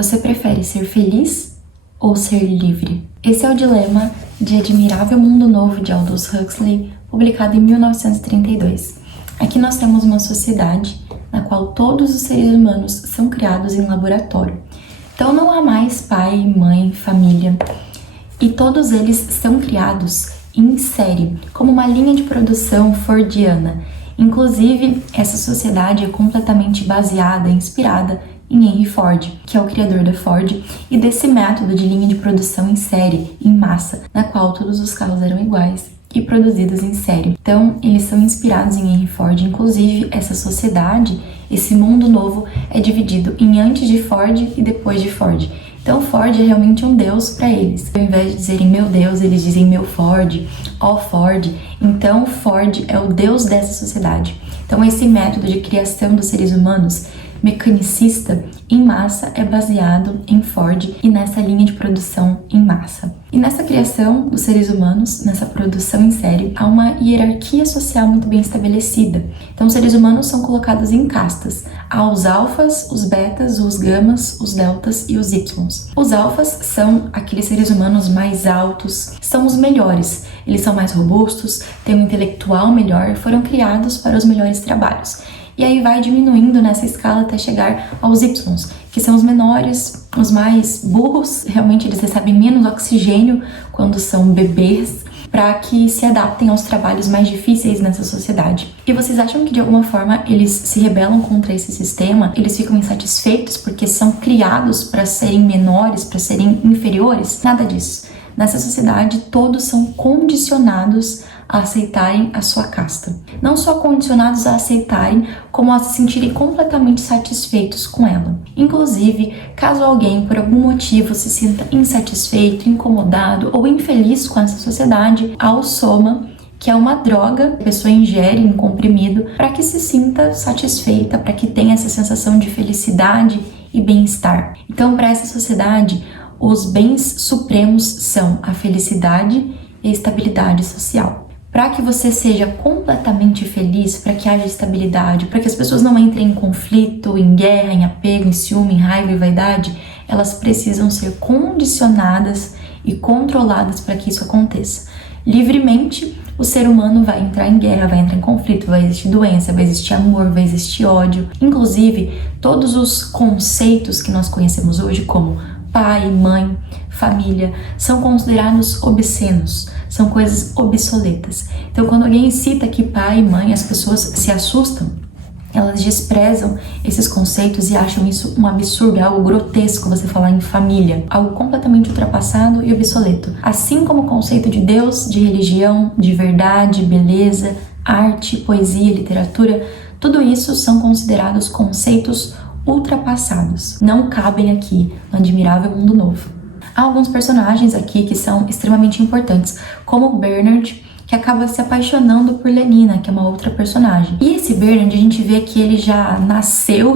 Você prefere ser feliz ou ser livre? Esse é o dilema de Admirável Mundo Novo de Aldous Huxley, publicado em 1932. Aqui nós temos uma sociedade na qual todos os seres humanos são criados em laboratório. Então não há mais pai, mãe, família, e todos eles são criados em série, como uma linha de produção fordiana. Inclusive, essa sociedade é completamente baseada, inspirada em Henry Ford, que é o criador da Ford, e desse método de linha de produção em série, em massa, na qual todos os carros eram iguais e produzidos em série. Então, eles são inspirados em Henry Ford. Inclusive, essa sociedade, esse mundo novo, é dividido em antes de Ford e depois de Ford. Então, Ford é realmente um deus para eles. Ao invés de dizerem meu Deus, eles dizem meu Ford, ó Ford. Então, Ford é o deus dessa sociedade. Então, esse método de criação dos seres humanos mecanicista em massa é baseado em Ford e nessa linha de produção em massa. E nessa criação dos seres humanos, nessa produção em série, há uma hierarquia social muito bem estabelecida. Então, os seres humanos são colocados em castas. Há os alfas, os betas, os gamas, os deltas e os ys. Os alfas são aqueles seres humanos mais altos, são os melhores. Eles são mais robustos, têm um intelectual melhor, foram criados para os melhores trabalhos. E aí vai diminuindo nessa escala até chegar aos Y, que são os menores, os mais burros. Realmente eles recebem menos oxigênio quando são bebês, para que se adaptem aos trabalhos mais difíceis nessa sociedade. E vocês acham que de alguma forma eles se rebelam contra esse sistema? Eles ficam insatisfeitos porque são criados para serem menores, para serem inferiores? Nada disso. Nessa sociedade, todos são condicionados a aceitarem a sua casta. Não só condicionados a aceitarem, como a se sentirem completamente satisfeitos com ela. Inclusive, caso alguém por algum motivo se sinta insatisfeito, incomodado ou infeliz com essa sociedade, há o soma, que é uma droga que a pessoa ingere em comprimido para que se sinta satisfeita, para que tenha essa sensação de felicidade e bem-estar. Então, para essa sociedade, os bens supremos são a felicidade e a estabilidade social. Para que você seja completamente feliz, para que haja estabilidade, para que as pessoas não entrem em conflito, em guerra, em apego, em ciúme, em raiva e vaidade, elas precisam ser condicionadas e controladas para que isso aconteça. Livremente, o ser humano vai entrar em guerra, vai entrar em conflito, vai existir doença, vai existir amor, vai existir ódio. Inclusive, todos os conceitos que nós conhecemos hoje, como pai, mãe, família, são considerados obscenos, são coisas obsoletas. Então, quando alguém cita aqui pai e mãe, as pessoas se assustam, elas desprezam esses conceitos e acham isso um absurdo, é algo grotesco você falar em família, algo completamente ultrapassado e obsoleto. Assim como o conceito de Deus, de religião, de verdade, beleza, arte, poesia, literatura, tudo isso são considerados conceitos ultrapassados, não cabem aqui no Admirável Mundo Novo. Há alguns personagens aqui que são extremamente importantes, como Bernard, que acaba se apaixonando por Lenina, que é uma outra personagem. E esse Bernard, a gente vê que ele já nasceu,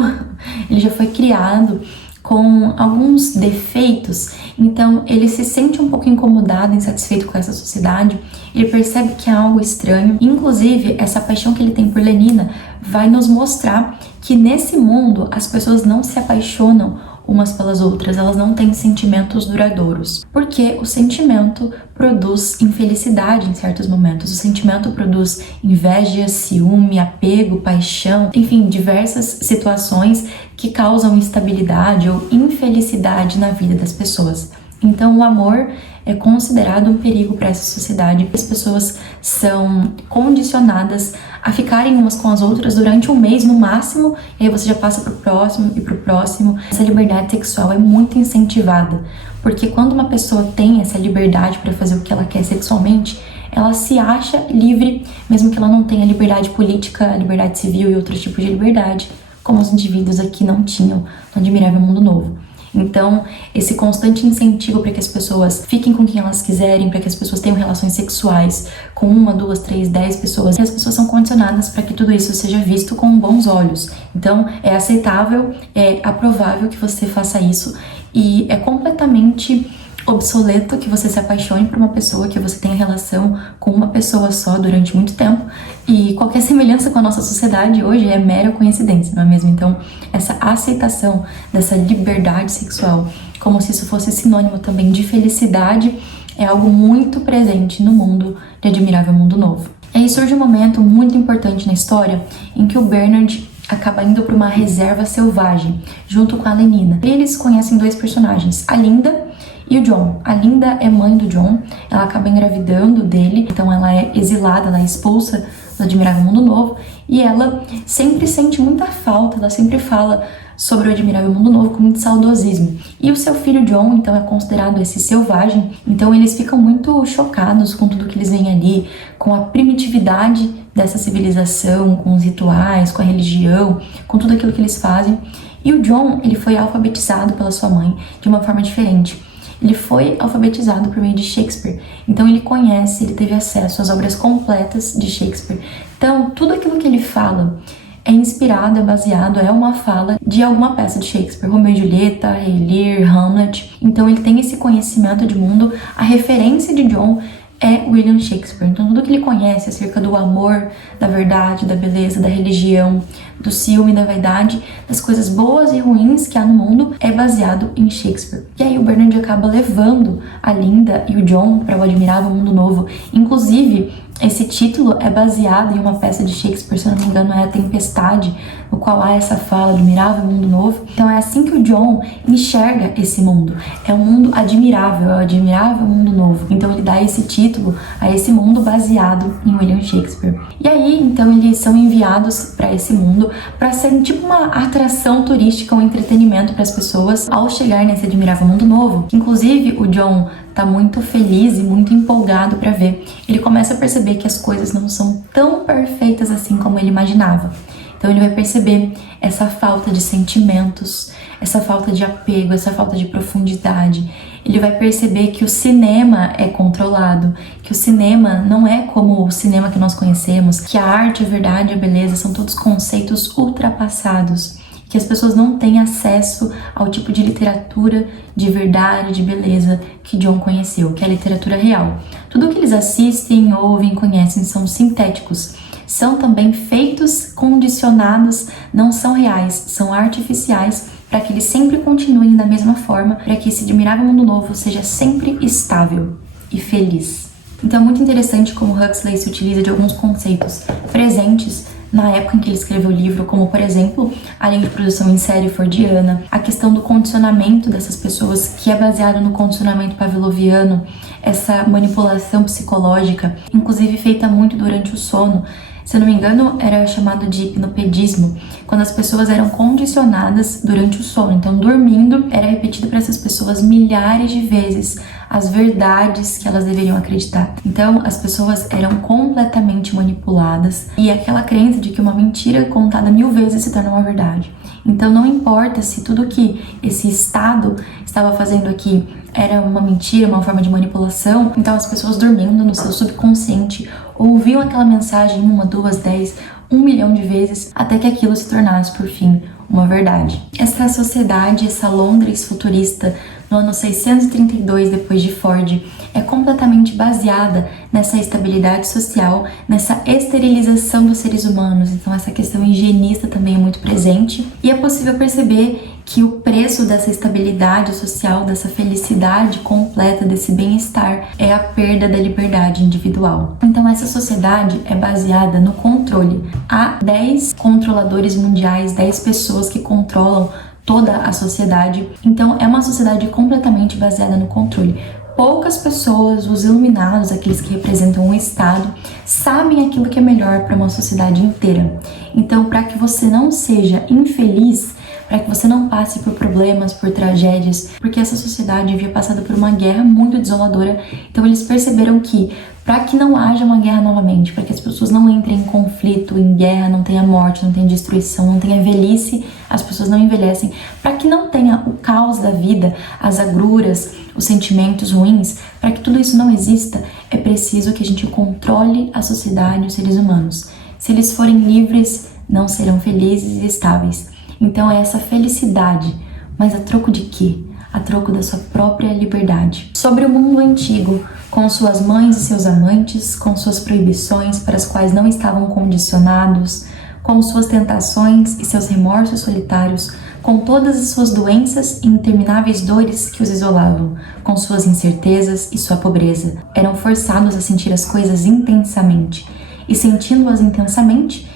ele já foi criado com alguns defeitos, então ele se sente um pouco incomodado, insatisfeito com essa sociedade, ele percebe que há algo estranho. Inclusive, essa paixão que ele tem por Lenina vai nos mostrar que nesse mundo as pessoas não se apaixonam umas pelas outras, elas não têm sentimentos duradouros, porque o sentimento produz infelicidade em certos momentos, o sentimento produz inveja, ciúme, apego, paixão, enfim, diversas situações que causam instabilidade ou infelicidade na vida das pessoas. Então, o amor é considerado um perigo para essa sociedade. As pessoas são condicionadas a ficarem umas com as outras durante um mês no máximo, e aí você já passa pro próximo e pro próximo. Essa liberdade sexual é muito incentivada, porque quando uma pessoa tem essa liberdade para fazer o que ela quer sexualmente, ela se acha livre, mesmo que ela não tenha liberdade política, liberdade civil e outros tipos de liberdade, como os indivíduos aqui não tinham no Admirável Mundo Novo. Então, esse constante incentivo para que as pessoas fiquem com quem elas quiserem, para que as pessoas tenham relações sexuais com 1, 2, 3, 10 pessoas, e as pessoas são condicionadas para que tudo isso seja visto com bons olhos. Então, é aceitável, é aprovável que você faça isso, e é completamente obsoleto que você se apaixone por uma pessoa, que você tenha relação com uma pessoa só durante muito tempo, e qualquer semelhança com a nossa sociedade hoje é mera coincidência, não é mesmo? Então, essa aceitação dessa liberdade sexual, como se isso fosse sinônimo também de felicidade, é algo muito presente no mundo de Admirável Mundo Novo. E aí surge um momento muito importante na história em que o Bernard acaba indo para uma reserva selvagem, junto com a Lenina. E eles conhecem dois personagens, a Linda e o John. A Linda é mãe do John, ela acaba engravidando dele, então ela é exilada, ela é expulsa do Admirável Mundo Novo, e ela sempre sente muita falta, ela sempre fala sobre o Admirável Mundo Novo com muito saudosismo. E o seu filho John, então, é considerado esse selvagem, então eles ficam muito chocados com tudo que eles veem ali, com a primitividade dessa civilização, com os rituais, com a religião, com tudo aquilo que eles fazem. E o John, ele foi alfabetizado pela sua mãe de uma forma diferente. Ele foi alfabetizado por meio de Shakespeare, então ele conhece, ele teve acesso às obras completas de Shakespeare. Então, tudo aquilo que ele fala é inspirado, é baseado, é uma fala de alguma peça de Shakespeare, Romeu e Julieta, Rei Lear, Hamlet. Então ele tem esse conhecimento de mundo. A referência de John é William Shakespeare. Então tudo que ele conhece acerca do amor, da verdade, da beleza, da religião, do ciúme, da vaidade, das coisas boas e ruins que há no mundo, é baseado em Shakespeare. E aí o Bernard acaba levando a Linda e o John para o Admirável Mundo Novo. Inclusive, esse título é baseado em uma peça de Shakespeare, se eu não me engano é A Tempestade, no qual há essa fala, Admirável Mundo Novo. Então é assim que o John enxerga esse mundo. É um mundo admirável, é o Admirável Mundo Novo. Então ele dá esse título a esse mundo baseado em William Shakespeare. E aí, então, eles são enviados para esse mundo para ser tipo uma atração turística, um entretenimento para as pessoas ao chegar nesse Admirável Mundo Novo. Inclusive, o John tá muito feliz e muito empolgado para ver. Ele começa a perceber que as coisas não são tão perfeitas assim como ele imaginava. Então ele vai perceber essa falta de sentimentos, essa falta de apego, essa falta de profundidade. Ele vai perceber que o cinema é controlado, que o cinema não é como o cinema que nós conhecemos, que a arte, a verdade, a beleza são todos conceitos ultrapassados, que as pessoas não têm acesso ao tipo de literatura de verdade, de beleza que John conheceu, que é a literatura real. Tudo que eles assistem, ouvem, conhecem são sintéticos. São também feitos condicionados, não são reais, são artificiais, para que eles sempre continuem da mesma forma, para que esse Admirável Mundo Novo seja sempre estável e feliz. Então é muito interessante como Huxley se utiliza de alguns conceitos presentes na época em que ele escreveu o livro, como, por exemplo, a linha de produção em série fordiana, a questão do condicionamento dessas pessoas, que é baseado no condicionamento pavloviano, essa manipulação psicológica, inclusive feita muito durante o sono. Se eu não me engano, era chamado de hipnopedismo, quando as pessoas eram condicionadas durante o sono. Então, dormindo, era repetido para essas pessoas milhares de vezes as verdades que elas deveriam acreditar. Então, as pessoas eram completamente manipuladas e aquela crença de que uma mentira contada 1000 vezes se torna uma verdade. Então, não importa se tudo que esse Estado estava fazendo aqui era uma mentira, uma forma de manipulação, então as pessoas dormindo no seu subconsciente ouviam aquela mensagem 1, 2, 10, 1 milhão de vezes até que aquilo se tornasse, por fim, uma verdade. Essa sociedade, essa Londres futurista, no ano 632 depois de Ford, é completamente baseada nessa estabilidade social, nessa esterilização dos seres humanos. Então essa questão higienista também é muito presente e é possível perceber que o preço dessa estabilidade social, dessa felicidade completa, desse bem-estar, é a perda da liberdade individual. Então essa sociedade é baseada no controle. Há 10 controladores mundiais, 10 pessoas que controlam toda a sociedade. Então é uma sociedade completamente baseada no controle. Poucas pessoas, os iluminados, aqueles que representam o Estado, sabem aquilo que é melhor para uma sociedade inteira. Então, para que você não seja infeliz, para que você não passe por problemas, por tragédias, porque essa sociedade havia passado por uma guerra muito desoladora, então eles perceberam que para que não haja uma guerra novamente, para que as pessoas não entrem em conflito, em guerra, não tenha morte, não tenha destruição, não tenha velhice, as pessoas não envelhecem, para que não tenha o caos da vida, as agruras, os sentimentos ruins, para que tudo isso não exista, é preciso que a gente controle a sociedade e os seres humanos. Se eles forem livres, não serão felizes e estáveis. Então é essa felicidade, mas a troco de quê? a troco da sua própria liberdade. Sobre o mundo antigo, com suas mães e seus amantes, com suas proibições para as quais não estavam condicionados, com suas tentações e seus remorsos solitários, com todas as suas doenças e intermináveis dores que os isolavam, com suas incertezas e sua pobreza. Eram forçados a sentir as coisas intensamente, e sentindo-as intensamente,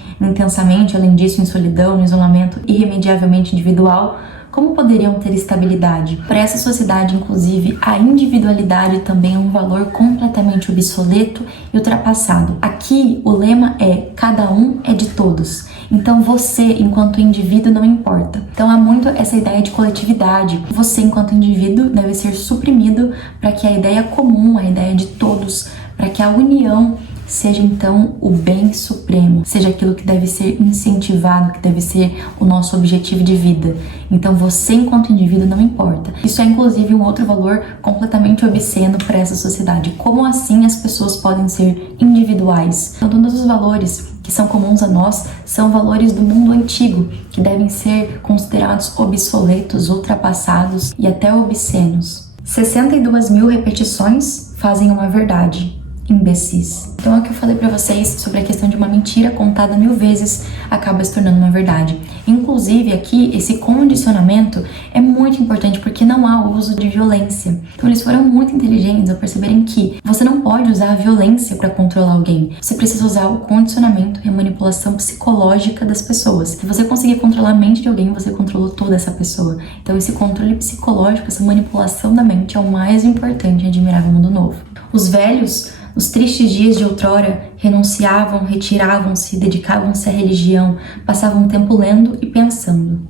além disso, em solidão, no isolamento irremediavelmente individual, como poderiam ter estabilidade? Para essa sociedade, inclusive, a individualidade também é um valor completamente obsoleto e ultrapassado. Aqui, o lema é: cada um é de todos. Então você, enquanto indivíduo, não importa. Então há muito essa ideia de coletividade. Você, enquanto indivíduo, deve ser suprimido para que a ideia comum, a ideia de todos, para que a união seja então o bem supremo, seja aquilo que deve ser incentivado, que deve ser o nosso objetivo de vida. Então você, enquanto indivíduo, não importa. Isso é inclusive um outro valor completamente obsceno para essa sociedade. Como assim as pessoas podem ser individuais? Então todos os valores que são comuns a nós são valores do mundo antigo, que devem ser considerados obsoletos, ultrapassados e até obscenos. 62 mil repetições fazem uma verdade. Imbecis. Então é o que eu falei pra vocês sobre a questão de uma mentira contada 1000 vezes acaba se tornando uma verdade. Inclusive aqui, esse condicionamento é muito importante porque não há uso de violência. Então eles foram muito inteligentes ao perceberem que você não pode usar a violência para controlar alguém. Você precisa usar o condicionamento e a manipulação psicológica das pessoas. Se você conseguir controlar a mente de alguém, você controlou toda essa pessoa. Então esse controle psicológico, essa manipulação da mente é o mais importante em Admirável Mundo Novo. Os velhos, nos tristes dias de outrora, renunciavam, retiravam-se, dedicavam-se à religião, passavam o tempo lendo e pensando.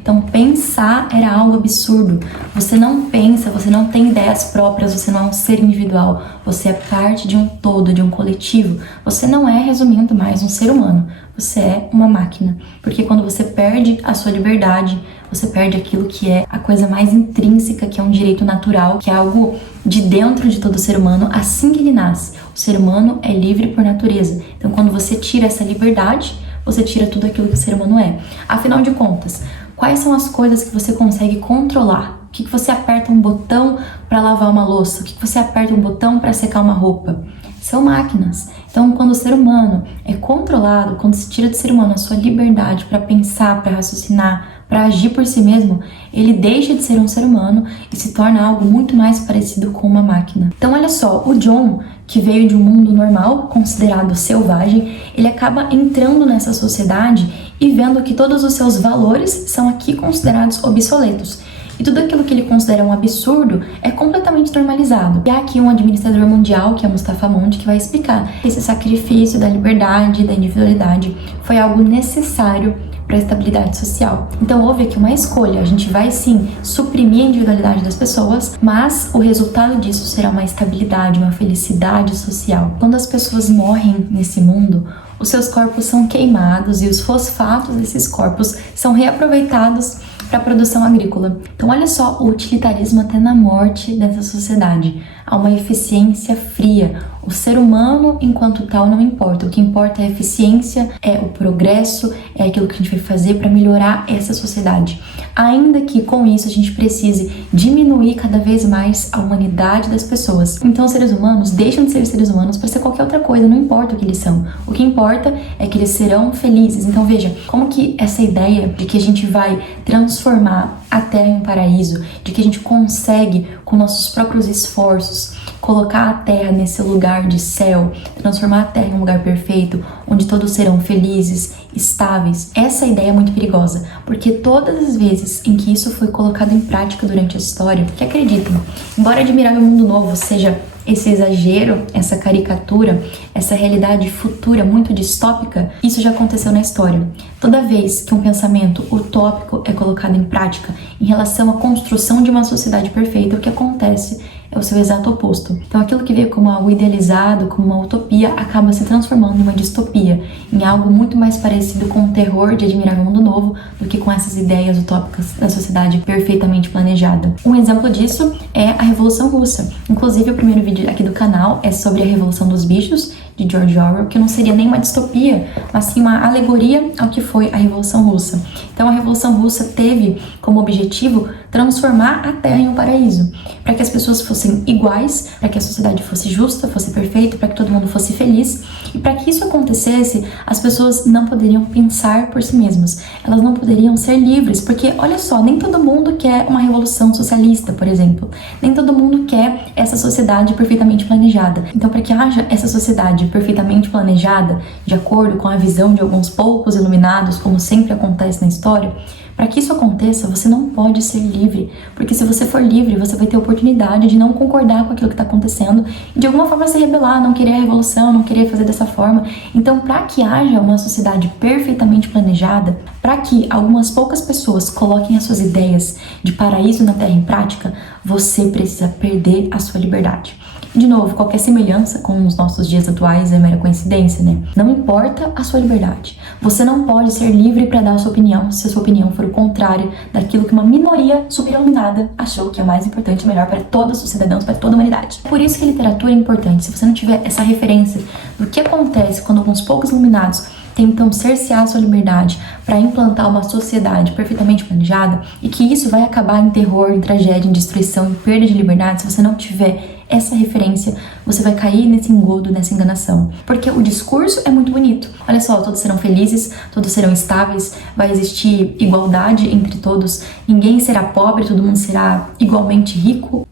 Então pensar era algo absurdo. Você não pensa, você não tem ideias próprias, você não é um ser individual, você é parte de um todo, de um coletivo. Você não é, resumindo mais, um ser humano, você é uma máquina. Porque quando você perde a sua liberdade, você perde aquilo que é a coisa mais intrínseca, que é um direito natural, que é algo de dentro de todo ser humano assim que ele nasce. O ser humano é livre por natureza. Então quando você tira essa liberdade, você tira tudo aquilo que o ser humano é. Afinal de contas, quais são as coisas que você consegue controlar? O que você aperta um botão para lavar uma louça? O que você aperta um botão para secar uma roupa? São máquinas. Então, quando o ser humano é controlado, quando se tira do ser humano a sua liberdade para pensar, para raciocinar, para agir por si mesmo, ele deixa de ser um ser humano e se torna algo muito mais parecido com uma máquina. Então olha só, o John, que veio de um mundo normal, considerado selvagem, ele acaba entrando nessa sociedade e vendo que todos os seus valores são aqui considerados obsoletos. E tudo aquilo que ele considera um absurdo é completamente normalizado. E há aqui um administrador mundial, que é Mustafa Mondi, que vai explicar que esse sacrifício da liberdade, da individualidade, foi algo necessário para a estabilidade social. Então houve aqui uma escolha, a gente vai sim suprimir a individualidade das pessoas, mas o resultado disso será uma estabilidade, uma felicidade social. Quando as pessoas morrem nesse mundo, os seus corpos são queimados e os fosfatos desses corpos são reaproveitados para a produção agrícola. Então olha só o utilitarismo até na morte dessa sociedade. Há uma eficiência fria. O ser humano, enquanto tal, não importa. O que importa é a eficiência, é o progresso, é aquilo que a gente vai fazer para melhorar essa sociedade. Ainda que com isso a gente precise diminuir cada vez mais a humanidade das pessoas. Então os seres humanos deixam de ser seres humanos para ser qualquer outra coisa, não importa o que eles são. O que importa é que eles serão felizes. Então veja, como que essa ideia de que a gente vai transformar a Terra em um paraíso, de que a gente consegue, com nossos próprios esforços, colocar a Terra nesse lugar de céu, transformar a Terra em um lugar perfeito, onde todos serão felizes, estáveis. Essa ideia é muito perigosa, porque todas as vezes em que isso foi colocado em prática durante a história, que acreditem, embora Admirável Mundo Novo seja esse exagero, essa caricatura, essa realidade futura muito distópica, isso já aconteceu na história. Toda vez que um pensamento utópico é colocado em prática em relação à construção de uma sociedade perfeita, o que acontece é o seu exato oposto. Então aquilo que veio como algo idealizado, como uma utopia, acaba se transformando numa distopia, em algo muito mais parecido com o terror de Admirável Mundo Novo do que com essas ideias utópicas da sociedade perfeitamente planejada. Um exemplo disso é a Revolução Russa. Inclusive o primeiro vídeo aqui do canal é sobre a Revolução dos Bichos, de George Orwell, que não seria nem uma distopia, mas sim uma alegoria ao que foi a Revolução Russa. Então a Revolução Russa teve como objetivo transformar a Terra em um paraíso, para que as pessoas fossem iguais, para que a sociedade fosse justa, fosse perfeita, para que todo mundo fosse feliz. E para que isso acontecesse, as pessoas não poderiam pensar por si mesmas, elas não poderiam ser livres, porque olha só, nem todo mundo quer uma revolução socialista, por exemplo, nem todo mundo quer essa sociedade perfeitamente planejada. Então, para que haja essa sociedade perfeitamente planejada, de acordo com a visão de alguns poucos iluminados, como sempre acontece na história, para que isso aconteça, você não pode ser livre, porque se você for livre, você vai ter a oportunidade de não concordar com aquilo que está acontecendo e de alguma forma se rebelar, não querer a revolução, não querer fazer dessa forma. Então, para que haja uma sociedade perfeitamente planejada, para que algumas poucas pessoas coloquem as suas ideias de paraíso na Terra em prática, você precisa perder a sua liberdade. De novo, qualquer semelhança com os nossos dias atuais é mera coincidência, né? Não importa a sua liberdade. Você não pode ser livre para dar a sua opinião se a sua opinião for o contrário daquilo que uma minoria super iluminada achou que é mais importante e melhor para todos os cidadãos, para toda a humanidade. Por isso que a literatura é importante. Se você não tiver essa referência do que acontece quando alguns poucos iluminados tentam cercear a sua liberdade para implantar uma sociedade perfeitamente planejada e que isso vai acabar em terror, em tragédia, em destruição, em perda de liberdade, se você não tiver essa referência, você vai cair nesse engodo, nessa enganação. Porque o discurso é muito bonito. Olha só, todos serão felizes, todos serão estáveis, vai existir igualdade entre todos, ninguém será pobre, todo mundo será igualmente rico.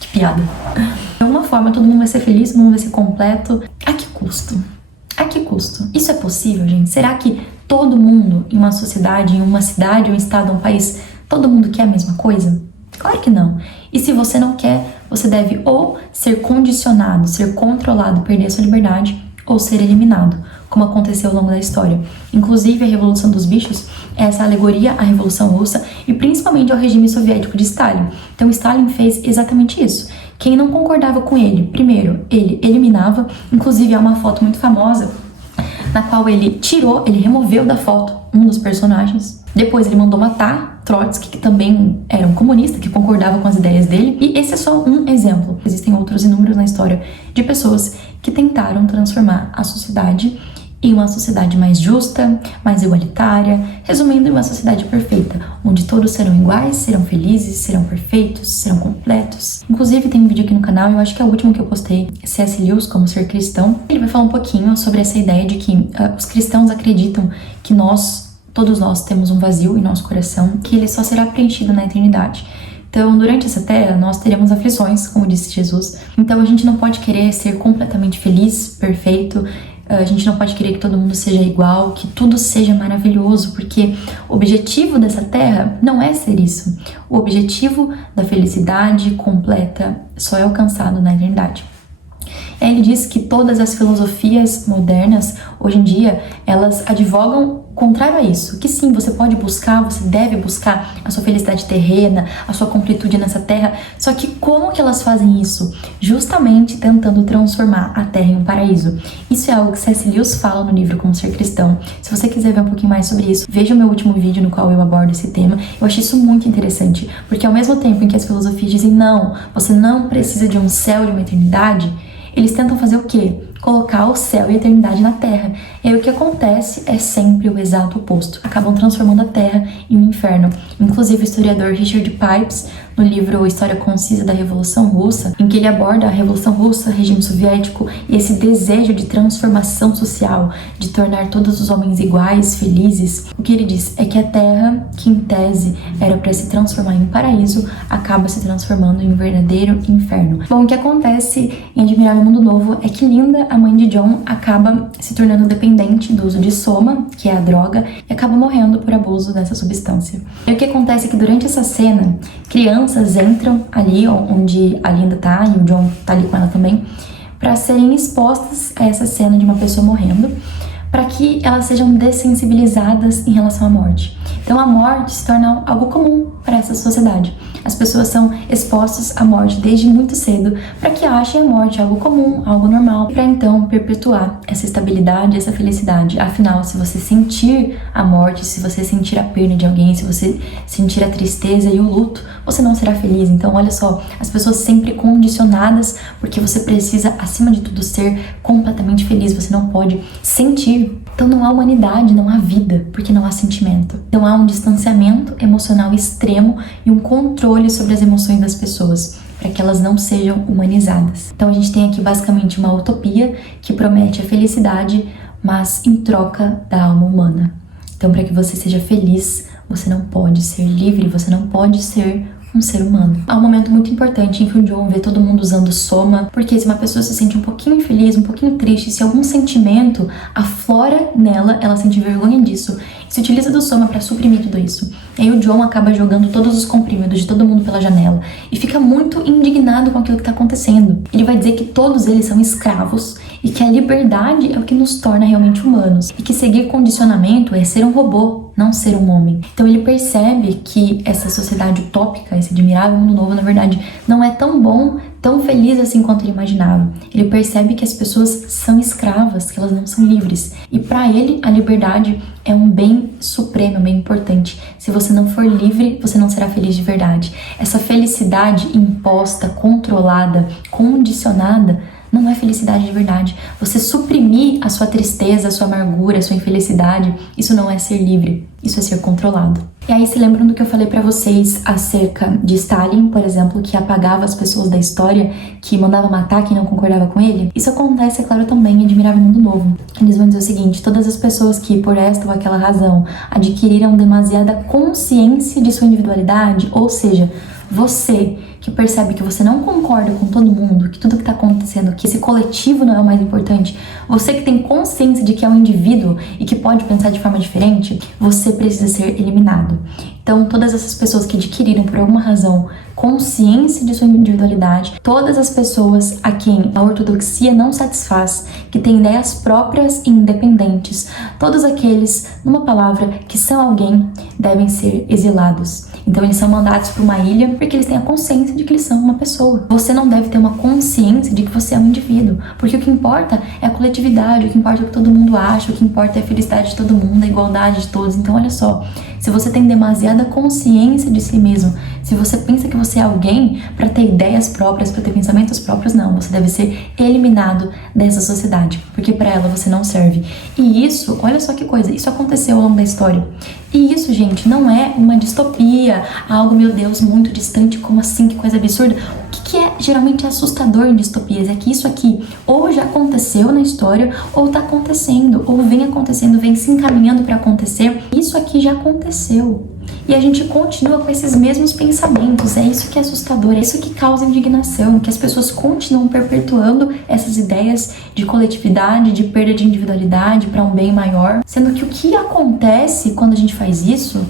Que piada. De alguma forma, todo mundo vai ser feliz, todo mundo vai ser completo. A que custo? A que custo? Isso é possível, gente? Será que todo mundo em uma sociedade, em uma cidade, um estado, um país, todo mundo quer a mesma coisa? Claro que não. E se você não quer, você deve ou ser condicionado, ser controlado, perder a sua liberdade, ou ser eliminado, como aconteceu ao longo da história. Inclusive, a Revolução dos Bichos é essa alegoria à Revolução Russa e principalmente ao regime soviético de Stalin. Então, Stalin fez exatamente isso. Quem não concordava com ele, primeiro, ele eliminava. Inclusive, há uma foto muito famosa na qual ele removeu da foto um dos personagens. Depois ele mandou matar Trotsky, que também era um comunista, que concordava com as ideias dele. E esse é só um exemplo. Existem outros inúmeros na história de pessoas que tentaram transformar a sociedade em uma sociedade mais justa, mais igualitária, resumindo, em uma sociedade perfeita, onde todos serão iguais, serão felizes, serão perfeitos, serão completos. Inclusive, tem um vídeo aqui no canal, eu acho que é o último que eu postei, C.S. Lewis, Como Ser Cristão. Ele vai falar um pouquinho sobre essa ideia de que os cristãos acreditam que todos nós temos um vazio em nosso coração, que ele só será preenchido na eternidade. Então, durante essa terra, nós teremos aflições, como disse Jesus. Então, a gente não pode querer ser completamente feliz, perfeito. A gente não pode querer que todo mundo seja igual, que tudo seja maravilhoso, porque o objetivo dessa terra não é ser isso. O objetivo da felicidade completa só é alcançado na eternidade. Ele diz que todas as filosofias modernas, hoje em dia, elas advogam contrário a isso, que sim, você pode buscar, você deve buscar a sua felicidade terrena, a sua completude nessa terra, só que como que elas fazem isso? Justamente tentando transformar a terra em um paraíso. Isso é algo que C.S. Lewis fala no livro Como Ser Cristão. Se você quiser ver um pouquinho mais sobre isso, veja o meu último vídeo no qual eu abordo esse tema. Eu achei isso muito interessante, porque ao mesmo tempo em que as filosofias dizem não, você não precisa de um céu e de uma eternidade, eles tentam fazer o quê? Colocar o céu e a eternidade na terra. E aí o que acontece é sempre o exato oposto. Acabam transformando a terra em um inferno. Inclusive o historiador Richard Pipes, no livro História Concisa da Revolução Russa, em que ele aborda a Revolução Russa, regime soviético e esse desejo de transformação social, de tornar todos os homens iguais, felizes, o que ele diz é que a terra, que em tese era para se transformar em paraíso, acaba se transformando em um verdadeiro inferno. Bom, o que acontece em Admirável Mundo Novo é que Linda, a mãe de John, acaba se tornando dependente do uso de soma, que é a droga, e acaba morrendo por abuso dessa substância. E o que acontece é que durante essa cena, crianças entram ali onde a Linda tá, e o John tá ali com ela também, para serem expostas a essa cena de uma pessoa morrendo, para que elas sejam dessensibilizadas em relação à morte. Então a morte se torna algo comum para essa sociedade. as pessoas são expostas à morte desde muito cedo para que achem a morte algo comum, algo normal, para então perpetuar essa estabilidade, essa felicidade. Afinal, se você sentir a morte, se você sentir a perda de alguém, se você sentir a tristeza e o luto, você não será feliz. Então, olha só, as pessoas sempre condicionadas, porque você precisa, acima de tudo, ser completamente feliz. Você não pode sentir. Então, não há humanidade, não há vida, porque não há sentimento. Então, há um distanciamento emocional extremo e um controle sobre as emoções das pessoas, para que elas não sejam humanizadas. Então, a gente tem aqui basicamente uma utopia que promete a felicidade, mas em troca da alma humana. Então, para que você seja feliz, você não pode ser livre, você não pode ser um ser humano. Há um momento muito importante em que o John vê todo mundo usando soma, porque se uma pessoa se sente um pouquinho infeliz, um pouquinho triste, se algum sentimento aflora nela, ela sente vergonha disso e se utiliza do soma para suprimir tudo isso. E aí o John acaba jogando todos os comprimidos de todo mundo pela janela e fica muito indignado com aquilo que está acontecendo. Ele vai dizer que todos eles são escravos e que a liberdade é o que nos torna realmente humanos e que seguir condicionamento é ser um robô, não ser um homem. Então ele percebe que essa sociedade utópica, esse admirável mundo novo, na verdade, não é tão bom, tão feliz assim quanto ele imaginava. Ele percebe que as pessoas são escravas, que elas não são livres. E para ele, a liberdade é um bem supremo, bem importante. Se você não for livre, você não será feliz de verdade. Essa felicidade imposta, controlada, condicionada, não é felicidade de verdade. Você suprimir a sua tristeza, a sua amargura, a sua infelicidade, isso não é ser livre, isso é ser controlado. E aí se lembram do que eu falei pra vocês acerca de Stalin, por exemplo, que apagava as pessoas da história, que mandava matar quem não concordava com ele? Isso acontece, é claro, também em Admirável Mundo Novo. Eles vão dizer o seguinte: todas as pessoas que, por esta ou aquela razão, adquiriram demasiada consciência de sua individualidade, ou seja, você que percebe que você não concorda com todo mundo, que tudo que está acontecendo, que esse coletivo não é o mais importante, você que tem consciência de que é um indivíduo e que pode pensar de forma diferente, você precisa ser eliminado. Então, todas essas pessoas que adquiriram, por alguma razão, consciência de sua individualidade, todas as pessoas a quem a ortodoxia não satisfaz, que têm ideias próprias e independentes, todos aqueles, numa palavra, que são alguém, devem ser exilados. Então, eles são mandados para uma ilha porque eles têm a consciência de que eles são uma pessoa. Você não deve ter uma consciência de que você é um indivíduo, porque o que importa é a coletividade, o que importa é o que todo mundo acha, o que importa é a felicidade de todo mundo, a igualdade de todos. Então, olha só, se você tem demasiada consciência de si mesmo, se você pensa que você é alguém para ter ideias próprias, para ter pensamentos próprios, não, você deve ser eliminado dessa sociedade, porque para ela você não serve. E isso, olha só que coisa, isso aconteceu ao longo da história. E isso, gente, não é uma distopia, algo, meu Deus, muito distante, como assim, que coisa absurda. O que é geralmente assustador em distopias é que isso aqui ou já aconteceu na história, ou tá acontecendo, ou vem acontecendo, vem se encaminhando para acontecer. Isso aqui já aconteceu. E a gente continua com esses mesmos pensamentos. É isso que é assustador, é isso que causa indignação, que as pessoas continuam perpetuando essas ideias de coletividade, de perda de individualidade para um bem maior, sendo que o que acontece quando a gente faz isso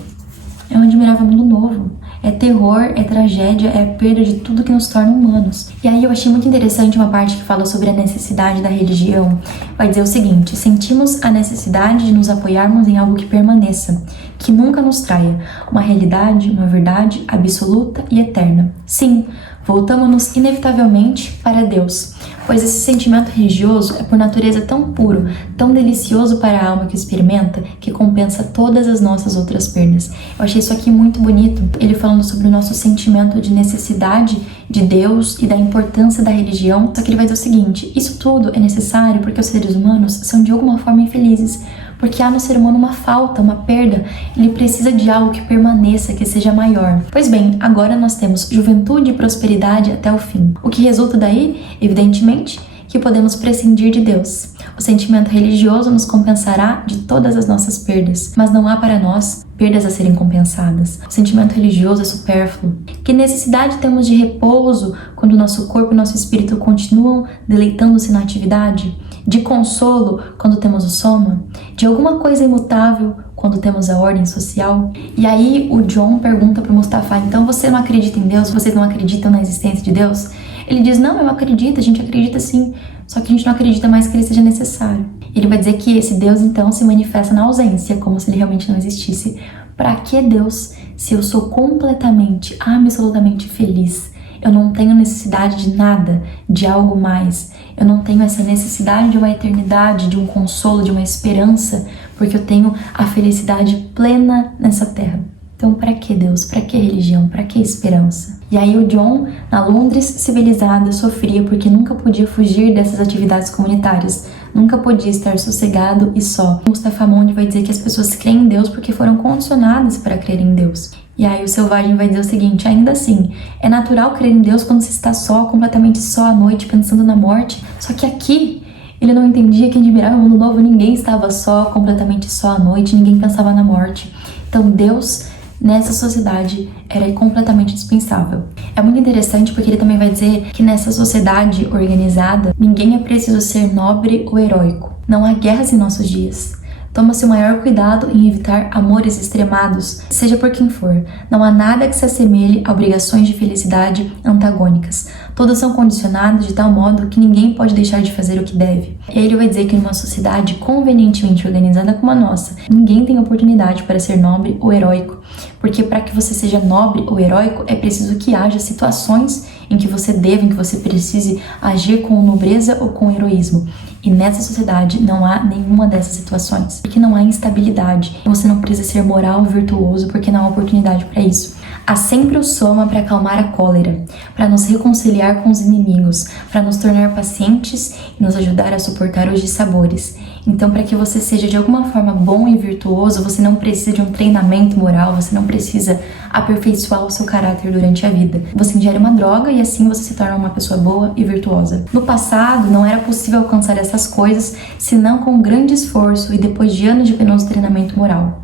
é um admirável mundo novo. É terror, é tragédia, é perda de tudo que nos torna humanos. E aí eu achei muito interessante uma parte que fala sobre a necessidade da religião. Vai dizer o seguinte: sentimos a necessidade de nos apoiarmos em algo que permaneça, que nunca nos traia, uma realidade, uma verdade absoluta e eterna. Sim, voltamos-nos inevitavelmente para Deus, pois esse sentimento religioso é por natureza tão puro, tão delicioso para a alma que o experimenta, que compensa todas as nossas outras perdas. Eu achei isso aqui muito bonito, ele falando sobre o nosso sentimento de necessidade de Deus e da importância da religião, só que ele vai dizer o seguinte: isso tudo é necessário porque os seres humanos são de alguma forma infelizes, porque há no ser humano uma falta, uma perda, ele precisa de algo que permaneça, que seja maior. Pois bem, agora nós temos juventude e prosperidade até o fim. O que resulta daí, evidentemente, que podemos prescindir de Deus. O sentimento religioso nos compensará de todas as nossas perdas, mas não há para nós perdas a serem compensadas. O sentimento religioso é supérfluo. Que necessidade temos de repouso quando nosso corpo e nosso espírito continuam deleitando-se na atividade? De consolo quando temos o soma? De alguma coisa imutável quando temos a ordem social? E aí o John pergunta para o Mustafa: então você não acredita em Deus? Vocês não acreditam na existência de Deus? Ele diz: não, eu acredito, a gente acredita sim, só que a gente não acredita mais que ele seja necessário. Ele vai dizer que esse Deus então se manifesta na ausência, como se ele realmente não existisse, Para que Deus, se eu sou completamente, absolutamente feliz? Eu não tenho necessidade de nada, de algo mais. Eu não tenho essa necessidade de uma eternidade, de um consolo, de uma esperança, porque eu tenho a felicidade plena nessa terra. Então, para que Deus? Para que religião? Para que esperança? E aí o John, na Londres civilizada, sofria porque nunca podia fugir dessas atividades comunitárias. Nunca podia estar sossegado e só. Mustafa Monde vai dizer que as pessoas creem em Deus porque foram condicionadas para crer em Deus. E aí o Selvagem vai dizer o seguinte: ainda assim, é natural crer em Deus quando se está só, completamente só à noite, pensando na morte. Só que aqui, ele não entendia que em Admirável Mundo Novo ninguém estava só, completamente só à noite, ninguém pensava na morte. Então Deus, nessa sociedade, era completamente dispensável. É muito interessante porque ele também vai dizer que nessa sociedade organizada, ninguém é preciso ser nobre ou heróico. Não há guerras em nossos dias. Toma-se o maior cuidado em evitar amores extremados, seja por quem for. Não há nada que se assemelhe a obrigações de felicidade antagônicas. Todos são condicionados de tal modo que ninguém pode deixar de fazer o que deve. Ele vai dizer que numa sociedade convenientemente organizada como a nossa, ninguém tem oportunidade para ser nobre ou heróico. Porque para que você seja nobre ou heróico, é preciso que haja situações em que você deva, em que você precise agir com nobreza ou com heroísmo. E nessa sociedade não há nenhuma dessas situações, porque não há instabilidade. Você não precisa ser moral ou virtuoso, porque não há oportunidade para isso. Há sempre o soma para acalmar a cólera, para nos reconciliar com os inimigos, para nos tornar pacientes e nos ajudar a suportar os dissabores. Então, para que você seja de alguma forma bom e virtuoso, você não precisa de um treinamento moral, você não precisa aperfeiçoar o seu caráter durante a vida. Você ingere uma droga e assim você se torna uma pessoa boa e virtuosa. No passado, não era possível alcançar essas coisas senão com grande esforço e depois de anos de penoso treinamento moral.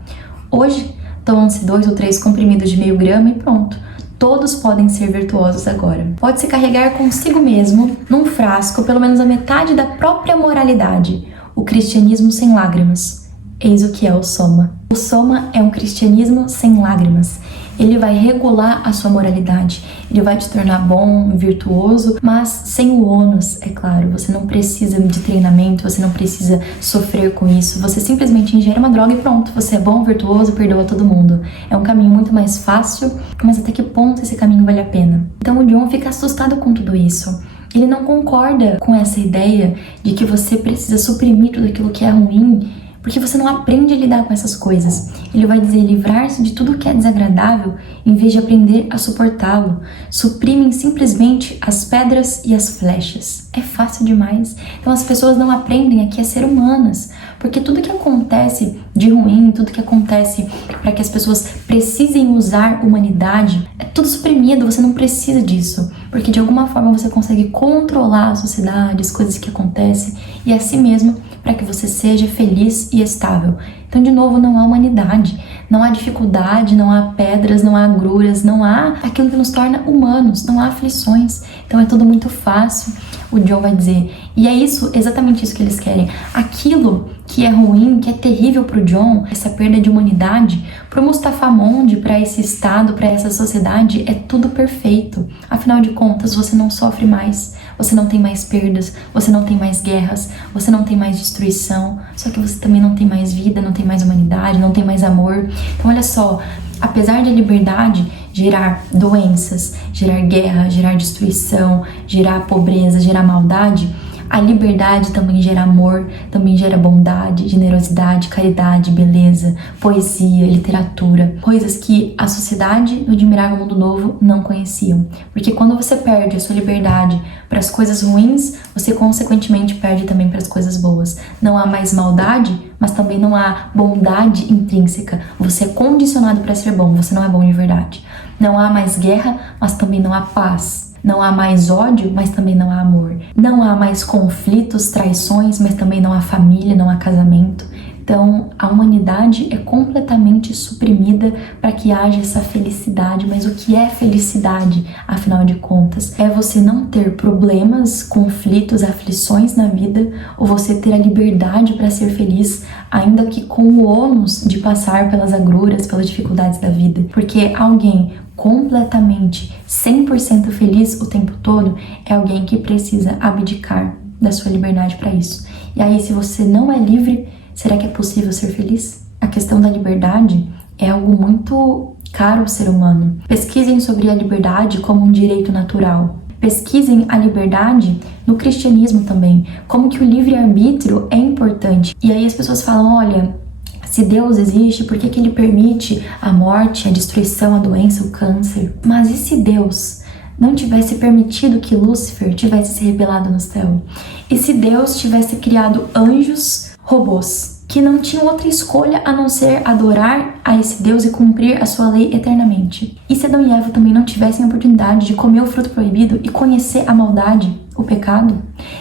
Hoje, tomam-se 2 ou 3 comprimidos de meio grama e pronto. Todos podem ser virtuosos agora. Pode-se carregar consigo mesmo, num frasco, pelo menos a metade da própria moralidade. O cristianismo sem lágrimas. Eis o que é o Soma. O Soma é um cristianismo sem lágrimas. Ele vai regular a sua moralidade. Ele vai te tornar bom, virtuoso, mas sem o ônus, é claro. Você não precisa de treinamento, você não precisa sofrer com isso. Você simplesmente ingere uma droga e pronto. Você é bom, virtuoso, perdoa todo mundo. É um caminho muito mais fácil, mas até que ponto esse caminho vale a pena? Então o John fica assustado com tudo isso. Ele não concorda com essa ideia de que você precisa suprimir tudo aquilo que é ruim, porque você não aprende a lidar com essas coisas. Ele vai dizer livrar-se de tudo que é desagradável em vez de aprender a suportá-lo. Suprimem simplesmente as pedras e as flechas. É fácil demais. Então as pessoas não aprendem aqui a ser humanas, porque tudo que acontece de ruim, tudo que acontece para que as pessoas precisem usar humanidade, é tudo suprimido, você não precisa disso. Porque de alguma forma você consegue controlar a sociedade, as coisas que acontecem, e é assim mesmo para que você seja feliz e estável. Então, de novo, não há humanidade, não há dificuldade, não há pedras, não há agruras, não há aquilo que nos torna humanos, não há aflições. Então é tudo muito fácil, o John vai dizer. E é isso, exatamente isso que eles querem. Aquilo que é ruim, que é terrível para o John, essa perda de humanidade, para o Mustafa Monde, para esse estado, para essa sociedade, é tudo perfeito. Afinal de contas, você não sofre mais, você não tem mais perdas, você não tem mais guerras, você não tem mais destruição, só que você também não tem mais vida, não tem mais humanidade, não tem mais amor. Então olha só, apesar de a liberdade gerar doenças, gerar guerra, gerar destruição, gerar pobreza, gerar maldade, a liberdade também gera amor, também gera bondade, generosidade, caridade, beleza, poesia, literatura, coisas que a sociedade do Admirável Mundo Novo não conheciam. Porque quando você perde a sua liberdade para as coisas ruins, você consequentemente perde também para as coisas boas. Não há mais maldade, mas também não há bondade intrínseca. Você é condicionado para ser bom, você não é bom de verdade. Não há mais guerra, mas também não há paz. Não há mais ódio, mas também não há amor. Não há mais conflitos, traições, mas também não há família, não há casamento. Então, a humanidade é completamente suprimida para que haja essa felicidade. Mas o que é felicidade, afinal de contas? É você não ter problemas, conflitos, aflições na vida, ou você ter a liberdade para ser feliz, ainda que com o ônus de passar pelas agruras, pelas dificuldades da vida. Porque alguém completamente 100% feliz o tempo todo é alguém que precisa abdicar da sua liberdade para isso. E aí, se você não é livre, será que é possível ser feliz? A questão da liberdade é algo muito caro ao ser humano. Pesquisem sobre a liberdade como um direito natural. Pesquisem a liberdade no cristianismo também, como que o livre-arbítrio é importante. E aí as pessoas falam, olha, se Deus existe, por que que ele permite a morte, a destruição, a doença, o câncer? Mas e se Deus não tivesse permitido que Lúcifer tivesse se rebelado no céu? E se Deus tivesse criado anjos robôs que não tinham outra escolha a não ser adorar a esse Deus e cumprir a sua lei eternamente? E se Adão e Eva também não tivessem a oportunidade de comer o fruto proibido e conhecer a maldade, o pecado?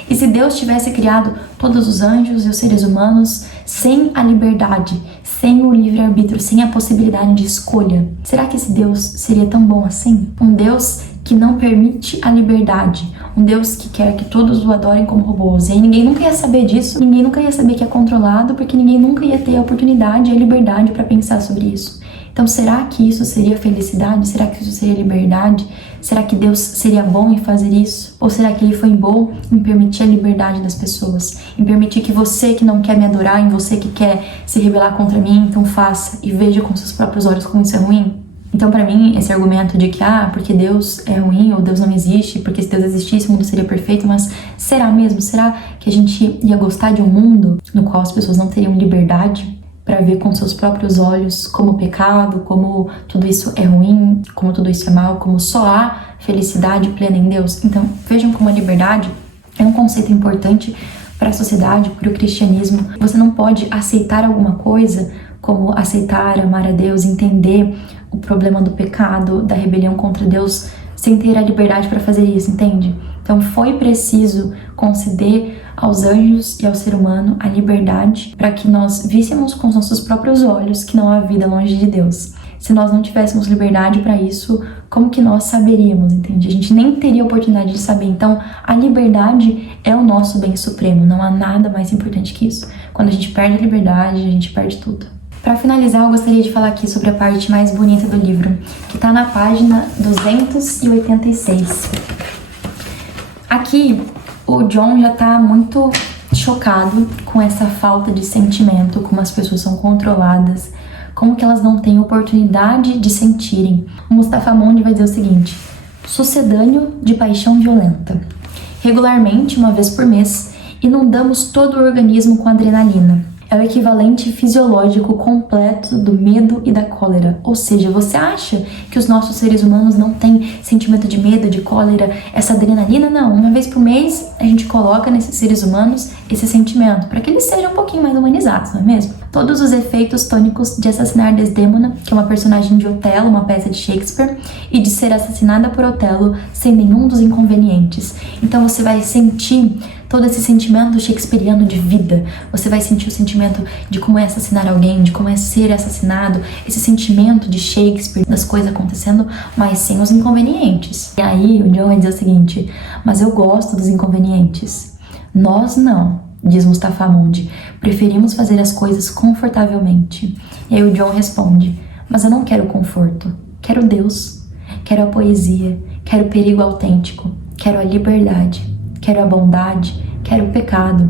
E se Deus tivesse criado todos os anjos e os seres humanos sem a liberdade, sem o livre-arbítrio, sem a possibilidade de escolha, será que esse Deus seria tão bom assim? Um Deus que não permite a liberdade, um Deus que quer que todos o adorem como robôs. E aí ninguém nunca ia saber disso, ninguém nunca ia saber que é controlado, porque ninguém nunca ia ter a oportunidade e a liberdade para pensar sobre isso. Então, será que isso seria felicidade? Será que isso seria liberdade? Será que Deus seria bom em fazer isso? Ou será que Ele foi bom em permitir a liberdade das pessoas? Em permitir que você que não quer me adorar, em você que quer se rebelar contra mim, então faça e veja com seus próprios olhos como isso é ruim? Então, pra mim, esse argumento de que, porque Deus é ruim ou Deus não existe, porque se Deus existisse, o mundo seria perfeito, mas será mesmo? Será que a gente ia gostar de um mundo no qual as pessoas não teriam liberdade para ver com seus próprios olhos como pecado, como tudo isso é ruim, como tudo isso é mal, como só há felicidade plena em Deus? Então, vejam como a liberdade é um conceito importante para a sociedade, para o cristianismo. Você não pode aceitar alguma coisa como aceitar, amar a Deus, entender o problema do pecado, da rebelião contra Deus, sem ter a liberdade para fazer isso, entende? Então foi preciso conceder aos anjos e ao ser humano a liberdade para que nós víssemos com os nossos próprios olhos que não há vida longe de Deus. Se nós não tivéssemos liberdade para isso, como que nós saberíamos, entende? A gente nem teria oportunidade de saber. Então, a liberdade é o nosso bem supremo, não há nada mais importante que isso. Quando a gente perde a liberdade, a gente perde tudo. Para finalizar, eu gostaria de falar aqui sobre a parte mais bonita do livro, que está na página 286. Aqui, o John já está muito chocado com essa falta de sentimento, como as pessoas são controladas, como que elas não têm oportunidade de sentirem. O Mustafa Mond vai dizer o seguinte: sucedâneo de paixão violenta. Regularmente, uma vez por mês, inundamos todo o organismo com adrenalina. É o equivalente fisiológico completo do medo e da cólera. Ou seja, você acha que os nossos seres humanos não têm sentimento de medo, de cólera, essa adrenalina? Não. Uma vez por mês, a gente coloca nesses seres humanos esse sentimento, para que eles sejam um pouquinho mais humanizados, não é mesmo? Todos os efeitos tônicos de assassinar Desdémona, que é uma personagem de Otelo, uma peça de Shakespeare, e de ser assassinada por Otelo sem nenhum dos inconvenientes. Então você vai sentir todo esse sentimento shakespeariano de vida. Você vai sentir o sentimento de como é assassinar alguém, de como é ser assassinado, esse sentimento de Shakespeare, das coisas acontecendo, mas sem os inconvenientes. E aí o John vai dizer o seguinte: mas eu gosto dos inconvenientes. Nós não, diz Mustafa Mond, preferimos fazer as coisas confortavelmente. E aí o John responde: mas eu não quero conforto, quero Deus, quero a poesia, quero o perigo autêntico, quero a liberdade, quero a bondade, quero o pecado.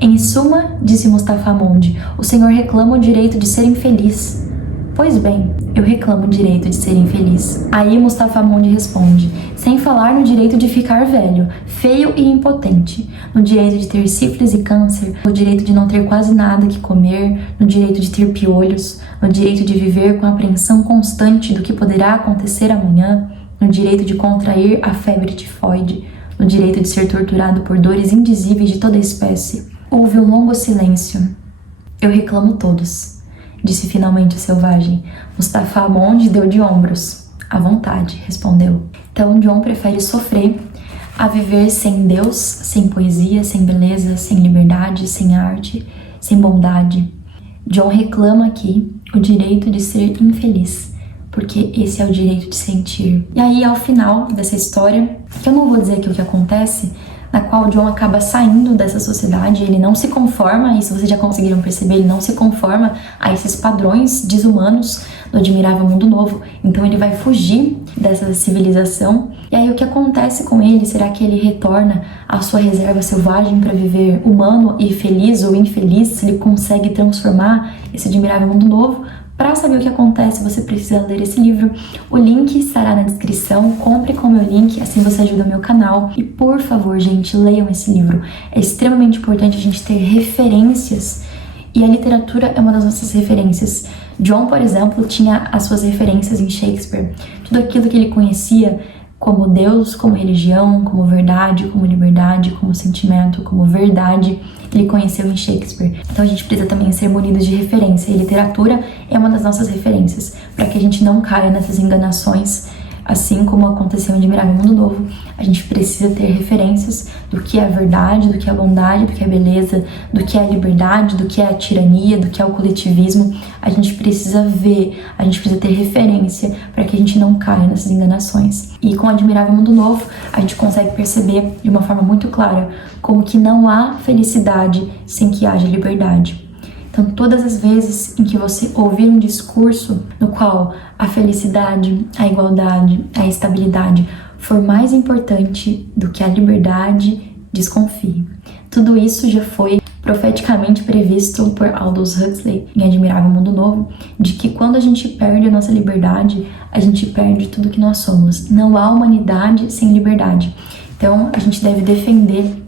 Em suma, disse Mustafa Mond, o Senhor reclama o direito de ser infeliz. Pois bem, eu reclamo o direito de ser infeliz. Aí Mustafa Mond responde, sem falar no direito de ficar velho, feio e impotente, no direito de ter sífilis e câncer, no direito de não ter quase nada que comer, no direito de ter piolhos, no direito de viver com a apreensão constante do que poderá acontecer amanhã, no direito de contrair a febre tifoide, no direito de ser torturado por dores indizíveis de toda espécie. Houve um longo silêncio. Eu reclamo todos, disse finalmente o selvagem. Mustafa Mond deu de ombros. À vontade, respondeu. Então John prefere sofrer a viver sem Deus, sem poesia, sem beleza, sem liberdade, sem arte, sem bondade. John reclama aqui o direito de ser infeliz, porque esse é o direito de sentir. E aí, ao final dessa história, que eu não vou dizer aqui o que acontece, na qual John acaba saindo dessa sociedade, ele não se conforma, e se vocês já conseguiram perceber, ele não se conforma a esses padrões desumanos do admirável mundo novo, então ele vai fugir dessa civilização. E aí o que acontece com ele? Será que ele retorna à sua reserva selvagem para viver humano e feliz ou infeliz? Se ele consegue transformar esse admirável mundo novo Para saber o que acontece, você precisa ler esse livro. O link estará na descrição. Compre com o meu link, assim você ajuda o meu canal. E por favor, gente, leiam esse livro. É extremamente importante a gente ter referências. E a literatura é uma das nossas referências. John, por exemplo, tinha as suas referências em Shakespeare. Tudo aquilo que ele conhecia como Deus, como religião, como verdade, como liberdade, como sentimento, como verdade, ele conheceu em Shakespeare. Então a gente precisa também ser munidos de referência, e literatura é uma das nossas referências, para que a gente não caia nessas enganações, assim como aconteceu em Admirável Mundo Novo. A gente precisa ter referências do que é a verdade, do que é a bondade, do que é a beleza, do que é a liberdade, do que é a tirania, do que é o coletivismo. A gente precisa ver, a gente precisa ter referência para que a gente não caia nessas enganações. E com Admirável Mundo Novo, a gente consegue perceber de uma forma muito clara como que não há felicidade sem que haja liberdade. Então, todas as vezes em que você ouvir um discurso no qual a felicidade, a igualdade, a estabilidade for mais importante do que a liberdade, desconfie. Tudo isso já foi profeticamente previsto por Aldous Huxley em Admirável Mundo Novo, de que quando a gente perde a nossa liberdade, a gente perde tudo que nós somos. Não há humanidade sem liberdade. Então, a gente deve defender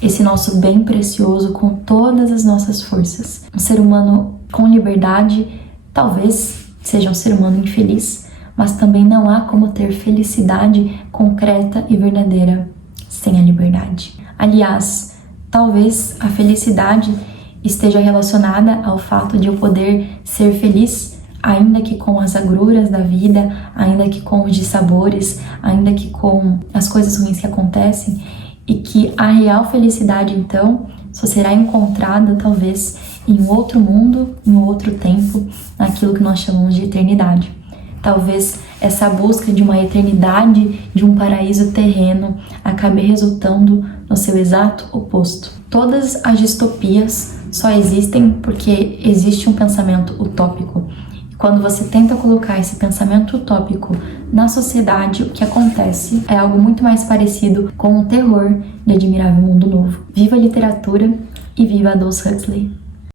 esse nosso bem precioso com todas as nossas forças. Um ser humano com liberdade talvez seja um ser humano infeliz, mas também não há como ter felicidade concreta e verdadeira sem a liberdade. Aliás, talvez a felicidade esteja relacionada ao fato de eu poder ser feliz, ainda que com as agruras da vida, ainda que com os dissabores, ainda que com as coisas ruins que acontecem, e que a real felicidade, então, só será encontrada, talvez, em um outro mundo, em um outro tempo, naquilo que nós chamamos de eternidade. Talvez essa busca de uma eternidade, de um paraíso terreno, acabe resultando no seu exato oposto. Todas as distopias só existem porque existe um pensamento utópico. Quando você tenta colocar esse pensamento utópico na sociedade, o que acontece é algo muito mais parecido com o terror de Admirável Mundo Novo. Viva a literatura e viva Aldous Huxley!